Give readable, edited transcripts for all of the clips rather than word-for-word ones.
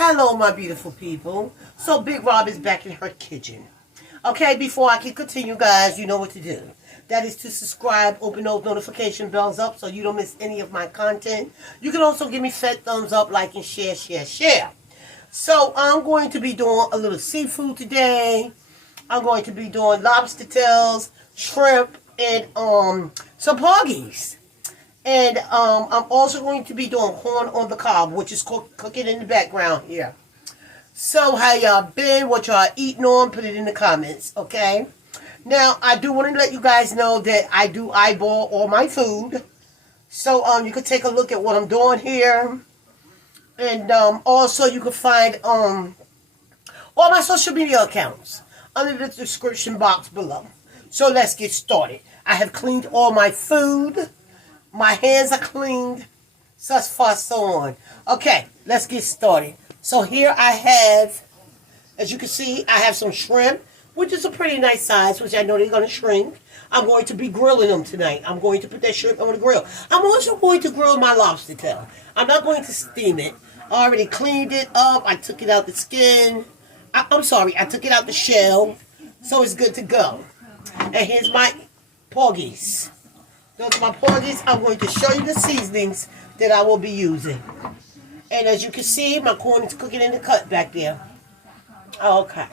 Hello, my beautiful people. So, Big Rob is back in her kitchen. Okay, before I can continue, guys, you know what to do. That is to subscribe, open those notification bells up so you don't miss any of my content. You can also give me fat thumbs up, like, and share. So, I'm going to be doing a little seafood today. I'm going to be doing lobster tails, shrimp, and some porgies. And I'm also going to be doing corn on the cob, which is cooking in the background here. So how y'all been? What y'all eating on? Put it in the comments, okay? Now, I do want to let you guys know that I do eyeball all my food. So you can take a look at what I'm doing here. And also you can find all my social media accounts under the description box below. So let's get started. I have cleaned all my food. My hands are cleaned. Such far, so on. Okay, let's get started. So here I have, as you can see, I have some shrimp, which is a pretty nice size, which I know they're going to shrink. I'm going to be grilling them tonight. I'm going to put that shrimp on the grill. I'm also going to grill my lobster tail. I'm not going to steam it. I already cleaned it up. I took it out the skin. I'm sorry, I took it out the shell. So it's good to go. And here's my porgies. Those are my porgies. I'm going to show you the seasonings that I will be using. And as you can see, my corn is cooking in the cut back there. Okay.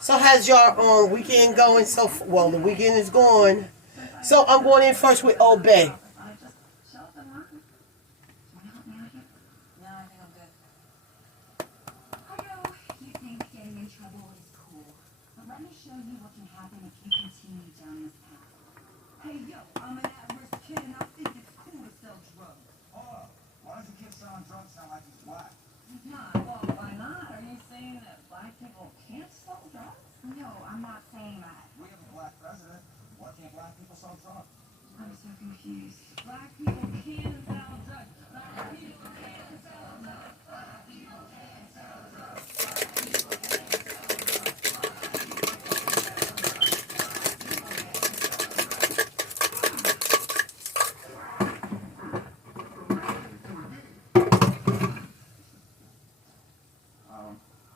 So how's your weekend going? Well, the weekend is going. So I'm going in first with Old Bay. Hey, yo, I'm an at-risk kid and I think it's cool to sell drugs. Oh, why does a kid selling drugs sound like he's black? Nah, well, why not? Are you saying that black people can't sell drugs? No, I'm not saying that. We have a black president. Why can't black people sell drugs? I'm so confused. Black people can sell drugs. Black people can sell drugs. Black people can sell drugs.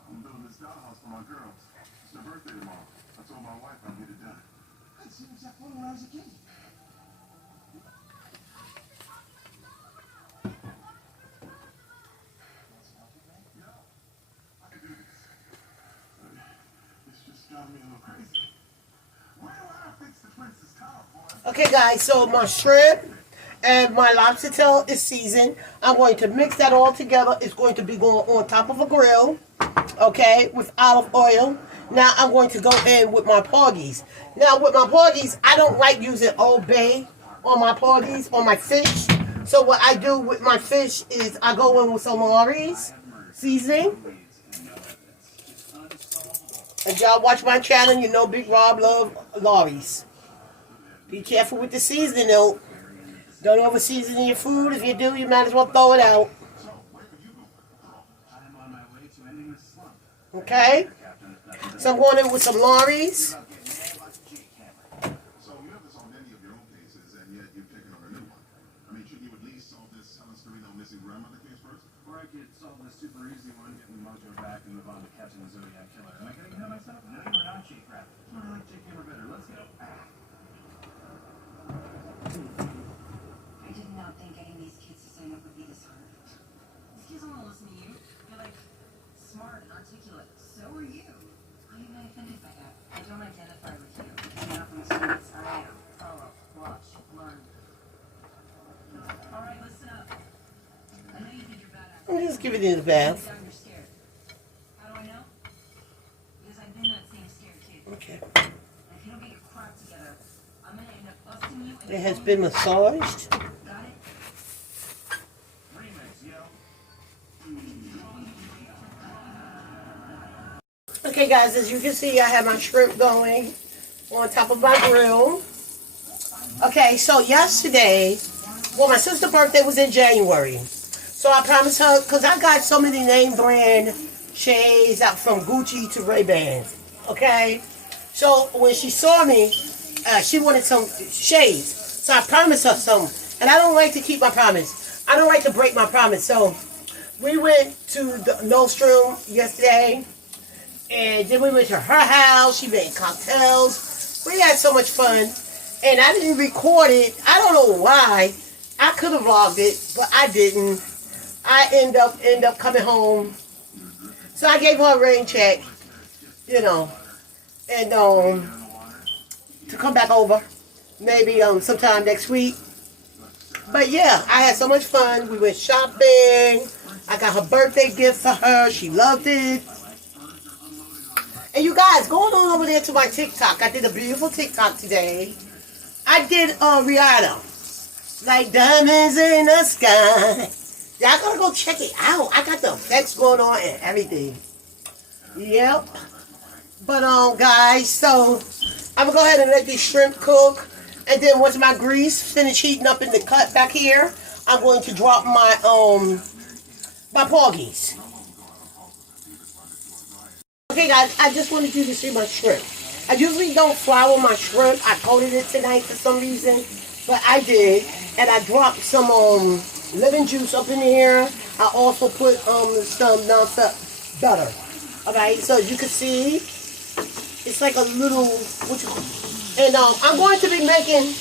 I'm building this dollhouse for my girls. It's their birthday tomorrow. I told my wife I'd get it done. I had seen that photo when I was a kid. Yeah, I can do this. It's just driving me a little crazy. Why do I fix the Princess Tower, boy? Okay, guys, so my shrimp and my lobster tail is seasoned. I'm going to mix that all together. It's going to be going on top of a grill, okay, with olive oil. Now I'm going to go in with my porgies. Now with my porgies, I don't like using Old Bay on my porgies, on my fish. So what I do with my fish is I go in with some Lawry's seasoning. If y'all watch my channel, you know Big Rob love Lawry's. Be careful with the seasoning though. Don't over season your food. If you do, you might as well throw it out. Okay? So I'm going in with some Lawry's. So you have this on many of your own cases, and yet you've taken on a new one. I mean, shouldn't you at least solve this Helen Storino missing grandmother case first? Or I could solve the super easy one, getting Mojo back and move on to catching the Zodiac Killer. Am I getting ahead of myself? No, you were not, Chief Crap. I like Jake Hammer better. Let's go. I did not think getting these kids to sign up would be this hard. These kids don't want to listen to you. You're like smart and articulate. So are you. Why am I offended by that? I don't identify with you. I'm not from the streets. I am. Follow, watch, learn. All right, listen up. I know you think you're badass. I'm just giving it a bath. You're scared. How do I know? Because I've been that same scared kid. Okay. And if you don't get your crap together, I'm gonna end up busting you. It has been massaged. Got it? Remix, yo. Okay, guys, as you can see, I have my shrimp going on top of my grill. Okay, so yesterday, well, my sister's birthday was in January. So I promised her, because I got so many name brand shades out from Gucci to Ray-Bans. Okay? So when she saw me, she wanted some shades. So I promised her some. And I don't like to keep my promise. I don't like to break my promise. So We went to the Lobster yesterday, and then we went to her house. She made cocktails. We had so much fun, and I didn't record it. I don't know why. I could have vlogged it, but I didn't. I end up coming home, so I gave her a rain check, you know, and to come back over maybe sometime next week. But yeah, I had so much fun. We went shopping. I got her birthday gift for her. She loved it. And you guys, going on over there to my TikTok. I did a beautiful TikTok today. I did Rihanna. Like diamonds in the sky. Y'all gotta go check it out. I got the effects going on and everything. Yep. But guys, so I'm gonna go ahead and let these shrimp cook. And then once my grease finish heating up in the cut back here, I'm going to drop my my porgies. Okay guys, I just wanted you to see my shrimp. I usually don't flour my shrimp. I coated it tonight for some reason, but I did. And I dropped some lemon juice up in here. I also put some non-fat butter. Okay, so as you can see, it's like a little, and I'm going to be making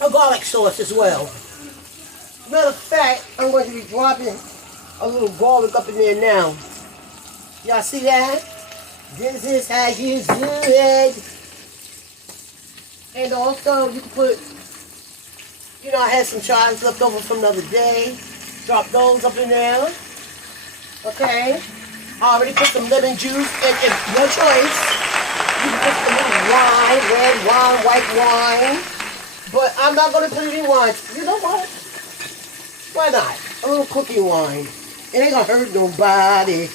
a garlic sauce as well. Matter of fact, I'm going to be dropping a little garlic up in there now. Y'all see that? This is how you do it. And also, you can put, you know, I had some chives left over from the other day. Drop those up in there. Okay. I already put some lemon juice, and it's your choice. You can put some wine, red wine, white wine. But I'm not going to put any wine. You know what? Why not? A little cooking wine. It ain't going to hurt nobody.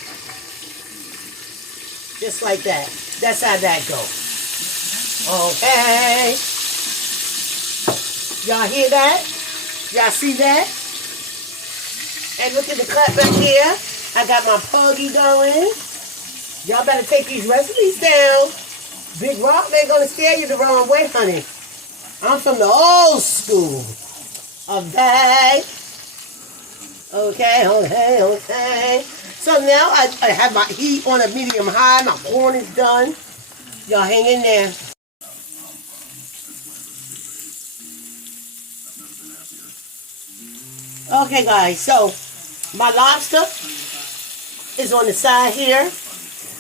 Just like that. That's how that goes. Okay. Y'all hear that? Y'all see that? And look at the cut back here. I got my porgie going. Y'all better take these recipes down. Big Rock ain't gonna steer you the wrong way, honey. I'm from the old school. Okay. Okay. So now I have my heat on a medium high. My corn is done. Y'all hang in there. Okay, guys. So my lobster is on the side here.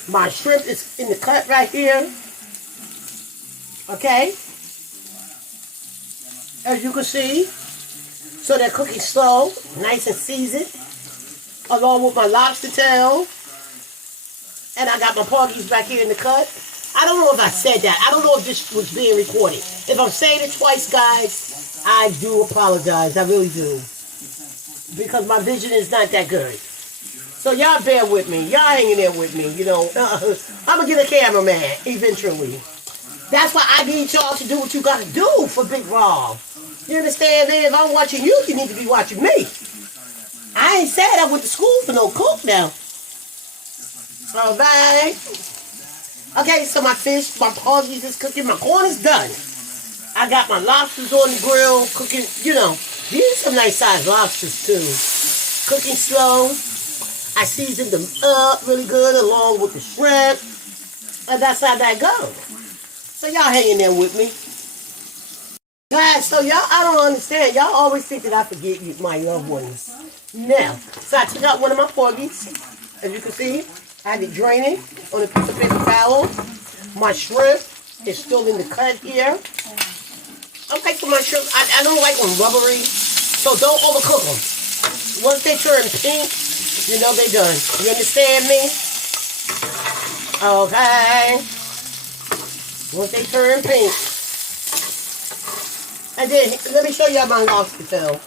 My shrimp is in the cut right here. Okay. As you can see. So they're cooking slow, nice and seasoned. Along with my lobster tail. And I got my porgies back here in the cut. I don't know if I said that. I don't know if this was being recorded. If I'm saying it twice, guys, I do apologize. I really do. Because my vision is not that good. So y'all bear with me. Y'all hanging there with me. You know, I'm going to get a cameraman eventually. That's why I need y'all to do what you got to do for Big Rob. You understand, man? If I'm watching you, you need to be watching me. I ain't said I went to school for no cook now. Alright. Okay, so my fish, my porgies is cooking. My corn is done. I got my lobsters on the grill cooking. You know, these are some nice sized lobsters too. Cooking slow. I seasoned them up really good along with the shrimp. And that's how that goes. So y'all hanging there with me. Guys, so y'all, I don't understand. Y'all always think that I forget you, my loved ones. Now, so I took out one of my porgies. As you can see, I had it draining on a piece of paper towel. My shrimp is still in the cut here. I'm like for my shrimp, I don't like them rubbery, so don't overcook them. Once they turn pink, you know they're done. You understand me? Okay. Once they turn pink. And then, let me show y'all my lobster tail.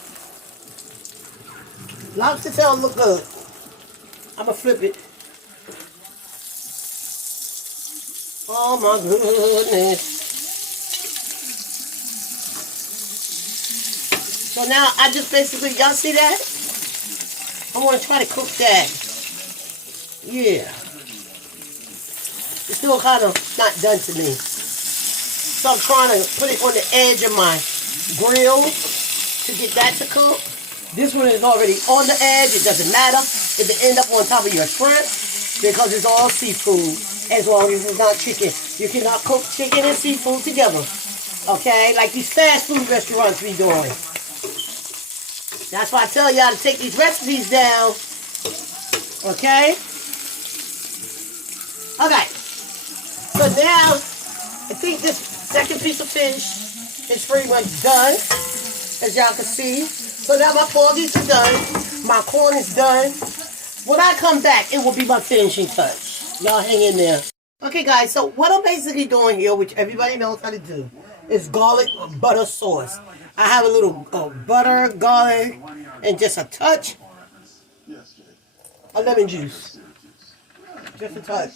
Lobster tail look good. I'm going to flip it. Oh my goodness. So now, I just basically, y'all see that? I want to try to cook that. Yeah. It's still kind of not done to me. So I'm trying to put it on the edge of my grill to to get that to cook. This one is already on the edge. It doesn't matter if it end up on top of your shrimp because it's all seafood as long as it's not chicken. You cannot cook chicken and seafood together. Okay? Like these fast food restaurants be doing. That's why I tell y'all to take these recipes down. Okay? Okay. So now, I think this second piece of fish is pretty much done, as y'all can see. So now my porgies are done. My corn is done. When I come back, it will be my finishing touch. Y'all hang in there. Okay, guys, so what I'm basically doing here, which everybody knows how to do, is garlic butter sauce. I have a little butter, garlic, and just a touch of lemon juice. Just a touch.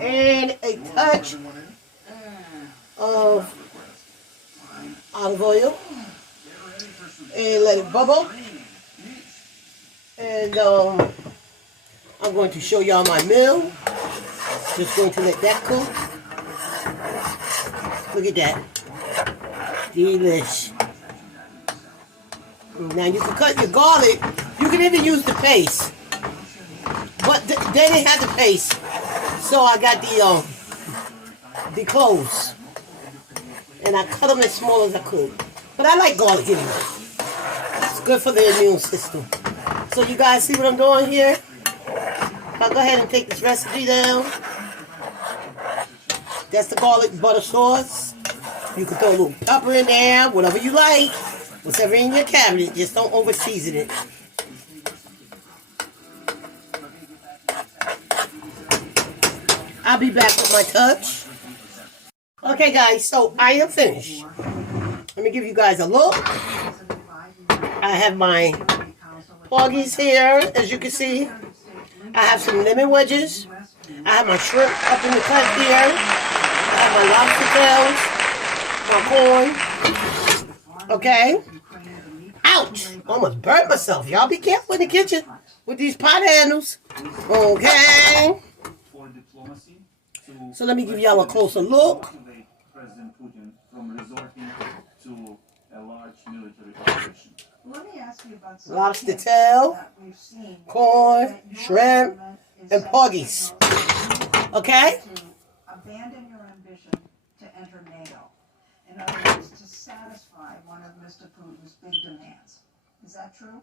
And a touch of olive oil. And let it bubble. And I'm going to show y'all my meal. Just going to let that cook. Look at that. Delish. Now you can cut your garlic. You can even use the paste. But they didn't have the paste. So I got the cloves. And I cut them as small as I could. But I like garlic anyway. It's good for the immune system. So you guys see what I'm doing here? I'll go ahead and take this recipe down. That's the garlic butter sauce. You can throw a little pepper in there, whatever you like. Whatever in your cabinet, just don't over season it. I'll be back with my touch. Okay guys, so I am finished. Let me give you guys a look. I have my porgies here, as you can see. I have some lemon wedges. I have my shrimp up in the cut here. I have my lobster tails, my corn. Okay. Ouch! Almost burnt myself. Y'all be careful in the kitchen with these pot handles. Okay. So let me give y'all a closer look. Let me ask you about Lobster tail, corn, shrimp, and porgies. Okay? to abandon your ambition to enter NATO. In other words, to satisfy one of Mr. Putin's big demands. Is that true?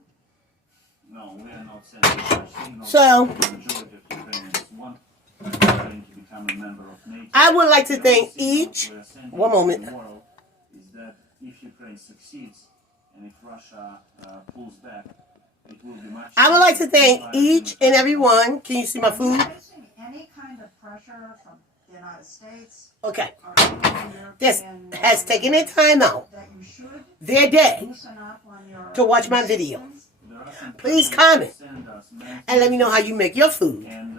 No, we are not saying So, the majority of Ukrainians want Ukraine to become a member of NATO. I would like to thank each. We are sending One moment. to the world is that if Ukraine succeeds and if Russia pulls back, it will be much. I would like to thank each and every one. Can you see my food? Facing any kind of pressure from the United States Okay. or any This European has taken their time out, that you should their day, loosen up on your to watch my video. There are some Please people comment who send us messages, and let me know how you make your food. and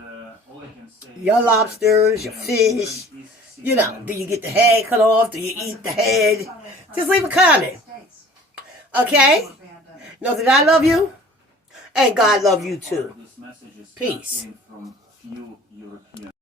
all I can say Your is that, lobsters, your you know, fish. Ukraine is You know, do you get the head cut off? Do you eat the head? Just leave a comment. States Okay? to abandon Know that I love you, and God love you too. This message is Peace. came from few European